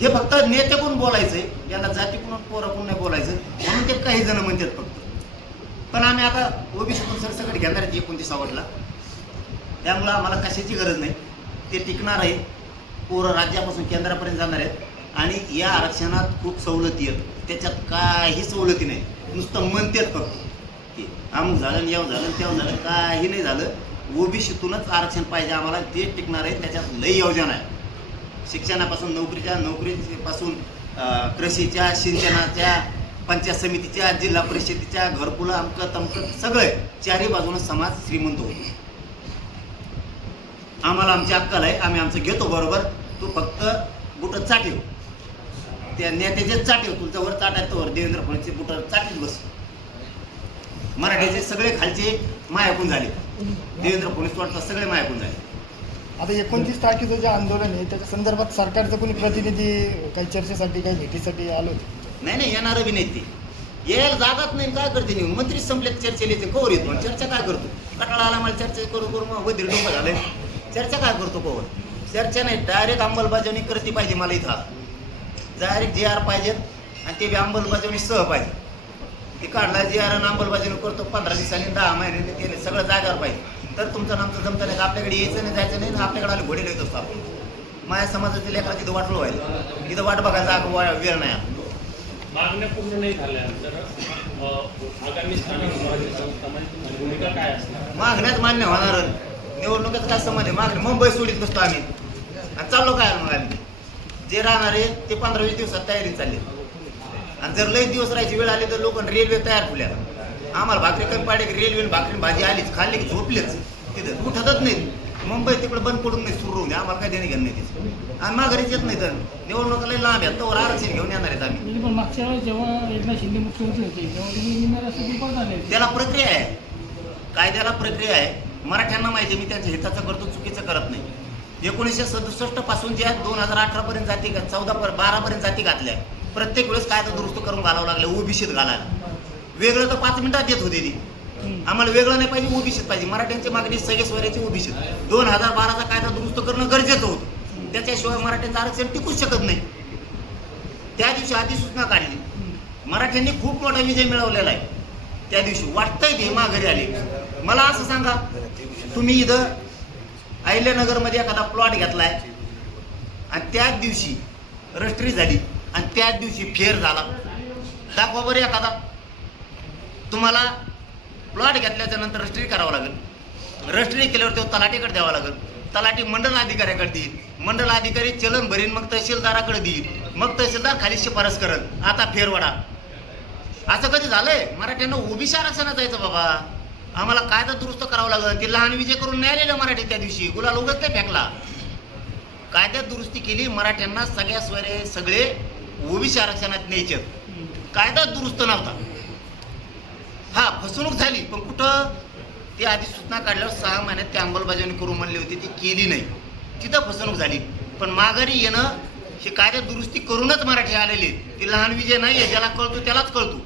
हे फक्त नेते कोण बोलायचंय याला जाती कोण पोरं कोण नाही बोलायचं. म्हणून ते काही जण म्हणतात फक्त. पण आम्ही आता ओबीसीतून सरसकट घेणार आहेत एकोणतीस आवडला. त्यामुळं आम्हाला कशाची गरज नाही. ते टिकणार आहे. पोरं राज्यापासून केंद्रापर्यंत जाणार आहेत. आणि या आरक्षणात खूप सवलती आहेत. त्याच्यात काही सवलती नाही. नुसतं म्हणतात फक्त. की अमुक झालं याव झालं तेव्हा झालं काही नाही झालं. ओबीसीतूनच आरक्षण पाहिजे आम्हाला. ते टिकणार आहे त्याच्यात लई योजना आहे. शिक्षणापासून नोकरीच्या नोकरीपासून कृषीच्या सिंचनाच्या पंचायत समितीच्या जिल्हा परिषदेच्या घरकुलं अमकं तमकं सगळे चारही बाजूनं समाज श्रीमंत होतो. आम्हाला आमची अक्कल आहे आम्ही आमचं घेतो बरोबर. तू फक्त बुट चाटीव त्या नेत्याचे चाटेव तुमच्या वर चाटायचं वर देवेंद्र फडणवीसचे बुट चाटीत बस. मराठीचे सगळे खालचे मायाकून झाले. देवेंद्र फडणवीस वाटतं सगळे मायाकून झाले. आता एकोणतीस तारखेचं जे आंदोलन आहे त्याच्या संदर्भात सरकारचं कोणी प्रतिनिधी काही चर्चेसाठी काही भेटीसाठी आलो होते? नाही नाही येणार बी नाही ते. यायला जागाच नाही काय करते नाही मंत्री संपले चर्चेला येते कवर येतो? आणि चर्चा काय करतो? कटाळा आला मला चर्चा करू करू मग वधीर डोकं झालंय. चर्चा काय करतो कवर? चर्चा नाही डायरेक्ट अंमलबजावणी करते पाहिजे मला इथं. डायरेक्ट जे आर पाहिजेत आणि ते बी अंमलबजावणी सह पाहिजे. ते काढला जे आर अंमलबजावणी करतो पंधरा दिवसांनी दहा महिन्यांनी केले सगळं जागावर पाहिजे. तर तुमचं नामचं जमतं नाही आपल्याकडे यायचं नाही जायचं नाही आपल्याकडे आले घोडे येत असतो आपण. माझ्या समाजातील लेकरा तिथं वाटलं व्हायला इथं वाट वा- वेळ नाही. मागण्या पूर्ण नाही झाल्या. तर अ, आगामी स्थानिक स्वराज्य संस्थांमध्ये तुमची भूमिका काय असणार? मागण्यात मान्य होणार निवडणुकीचं काय संबंध आहे? मागणी मुंबई सोडीत बसतो आम्ही. आणि चाललो काय मग आम्ही? जे राहणार आहे ते पंधरा वीस दिवसात तयारी चालली. आणि जर लई दिवस राहायची वेळ आली तर लोक रेल्वे तयार ठेवल्या आम्हाला भाकरी कमी पाडे की रेल्वे भाकरी भाजी आलीच खाल्ली की झोपलेच. तिथं उठतच नाही. मुंबई तिकडे बंद पडून नाही सुरू होऊन आम्हाला काय देणे घेणं नाही तिथे. आणि माघारीच येत नाही तर. निवडणुका लांब आहेत. तर आरक्षण घेऊन येणार आहेत आम्ही. पण मागच्या वेळेस जेव्हा एकनाथ शिंदे मुख्यमंत्री होते तेव्हा. त्याला प्रक्रिया आहे. कायद्याला प्रक्रिया आहे. मराठ्यांना माहिती आहे, मी त्यांच्या हिताचं करतो चुकीचं करत नाही. एकोणीसशे सदुसष्टपासून ज्या दोन हजार अठरा पर्यंत जाती चौदा बारा पर्यंत जाती घातल्या. प्रत्येक वेळेस कायदा दुरुस्त करून घालावं लागलं ओबीसीत घालायला. वेगळं तर पाच मिनिटात देत होते ती. आम्हाला वेगळं नाही पाहिजे ओबीसीत पाहिजे. मराठ्यांची मागणी सगळे स्वराची ओबीसीत दोन हजार बाराचा कायदा दुरुस्त करणं गरजेचं होतं. त्याच्याशिवाय मराठ्यांचं आरक्षण टिकूच शकत नाही. त्या दिवशी अधिसूचना काढली. मराठ्यांनी खूप मोठा विजय मिळवलेला आहे. त्या दिवशी वाटतंय ते माघारी आले. मला असं सांगा तुम्ही इथं अहिल्यानगरमध्ये एखादा प्लॉट घेतलाय. आणि त्याच दिवशी रजिस्ट्री झाली. आणि त्याच दिवशी फेर झाला. दाखवा बरं एखादा. तुम्हाला प्लॉट घेतल्याच्या नंतर रजिस्ट्री करावं लागेल. रजिस्ट्री केल्यावर तो तलाठीकडे द्यावा लागेल. तलाठी मंडल अधिकाऱ्याकडे देईल. मंडल अधिकारी चलन भरीन मग तहसीलदाराकडे देईल. मग तहसीलदार खाली शिफारस करत आता फेरवडा. असं कधी झालंय? मराठ्यांना ओबीसी आरक्षणात जायचं बाबा. आम्हाला कायदा दुरुस्त करावं लागलं. ते लहान विजय करून नाही मराठी त्या दिवशी. गुलाल उगत नाही फेकला. कायद्यात दुरुस्ती केली मराठ्यांना सगळ्या स्वरे सगळे ओबीसी आरक्षणात न्यायचे. कायदा दुरुस्त नव्हता. हा फसवणूक झाली पण कुठं? ती आधी सूचना काढल्यावर सहा महिन्यात ते अंमलबजावणी करू म्हणली होती ती केली नाही. तिथं फसवणूक झाली. पण माघारी येणं हे कायदा दुरुस्ती करूनच मराठी आलेले आहेत. ती लहान विजय नाही आहे ज्याला कळतो त्यालाच कळतो.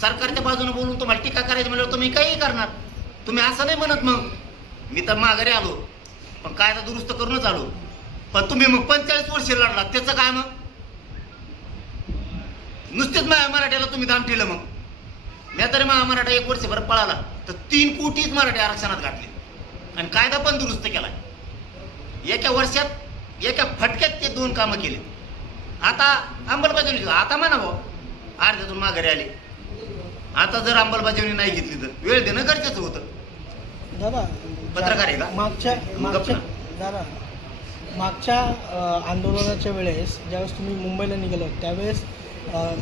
सरकारच्या बाजूने बोलून तुम्हाला टीका करायची म्हणल्यावर तुम्ही काही करणार? तुम्ही असं नाही म्हणत मग. मी तर माघारी आलो पण कायदा दुरुस्त करूनच आलो. पण तुम्ही मग पंचेचाळीस वर्ष लढला त्याचं काय मग? नुसतेच मराठ्याला तुम्ही दाम ठेवलं मग. मी तरी मा मराठा एक वर्षभर पळाला तर तीन कोटीच मराठी आरक्षणात घातले. आणि कायदा पण दुरुस्त केला एका वर्षात एका फटक्यात ते दोन कामं केले. आता अंमलबजावणी आता म्हणा भाऊ अर्ध्यातून माघारी आले. आता जर अंमलबजावणी नाही घेतली तर वेळ देणं गरजेचं होतं. पत्रकार आहे का? मागच्या मागच्या मागच्या आंदोलनाच्या वेळेस ज्यावेळेस तुम्ही मुंबईला निघालो त्यावेळेस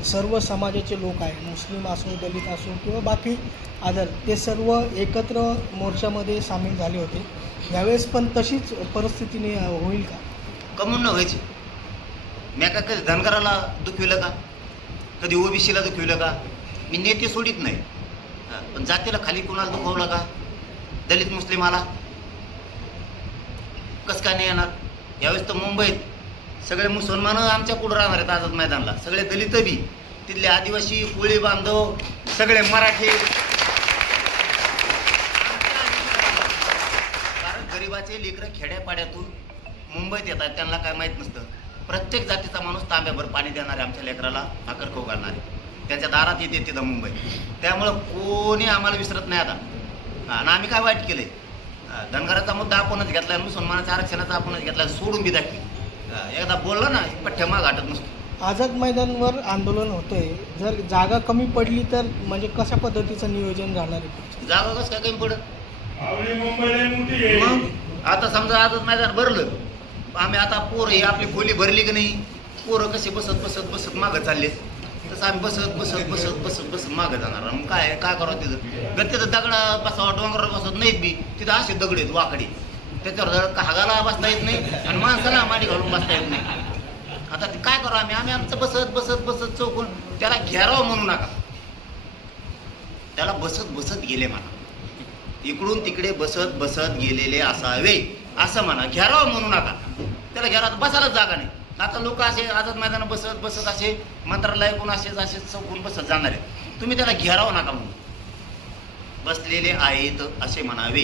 सर्व समाजाचे लोक आहे मुस्लिम असो दलित असो किंवा बाकी आदर ते सर्व एकत्र मोर्चामध्ये सामील झाले होते. यावेळेस पण तशीच परिस्थितीने होईल का? कमून न व्हायची. मी का कधी धनगराला दुखविलं का? कधी ओबीसीला दुखविलं का? मी नेते सोडित नाही. पण जातीला खाली कोणाला दुखवलं का? दलित मुस्लिमाला? कसं काय नाही येणार? यावेळेस तर मुंबईत सगळे मुसलमान आमच्या पुढे राहणार आहेत आझाद मैदानला. सगळे दलित बी तिथले आदिवासी कोळी बांधव सगळे मराठी. कारण गरिबाचे लेकरं खेड्यापाड्यातून मुंबईत येतात त्यांना काय माहीत नसतं. प्रत्येक जातीचा माणूस तांब्याभर पाणी देणारे आमच्या लेकराला भाकर खाऊ घालणारे. त्याच्या दारात येते तिथं मुंबई. त्यामुळं कोणी आम्हाला विसरत नाही आता. आणि आम्ही काय वाईट केले धनगराचा मुद्दा आपणच घेतला मुसलमानाच्या आरक्षणाचा आपणच घेतला सोडून बी दाखवी एकदा बोललं ना नसतो. आझाद मैदानवर आंदोलन होतंय. जर जागा कमी पडली तर म्हणजे कशा पद्धतीचं नियोजन राहणार आहे जागा कसं काय कमी पडत? मग? आता समजा आजच मैदान भरलं आम्ही आता पोरं ही आपली खोली भरली की नाही पोरं कसे बसत बसत बसत मागं चालले. तसं आम्ही बसत बसत बसत बसत बसत मागं जाणार. मग काय काय करावं तिथं? गत तिथं दगडा बसावं डोंगरावर बसत नाहीत बी. तिथं असे दगड आहेत वाकडे. त्याच्यावर जर हागाला बसता येत नाही आणि माणसाला माडी घालून बसता येत नाही. आता ते काय करू आम्ही? आम्ही आमचं बसत बसत बसत चौकून त्याला घेरावं म्हणू नका. त्याला बसत बसत गेले म्हणा. इकडून तिकडे बसत बसत गेलेले असावे. असं म्हणा. घेरावं म्हणू नका. त्याला घेरात बसायलाच जागा नाही. आता लोक असे आझाद मैदान बसत बसत असे मंत्रालय कोण असेच असे चौकून बसत जाणार आहेत. तुम्ही त्याला घेरावं नका म्हणून बसलेले आहेत असे म्हणावे.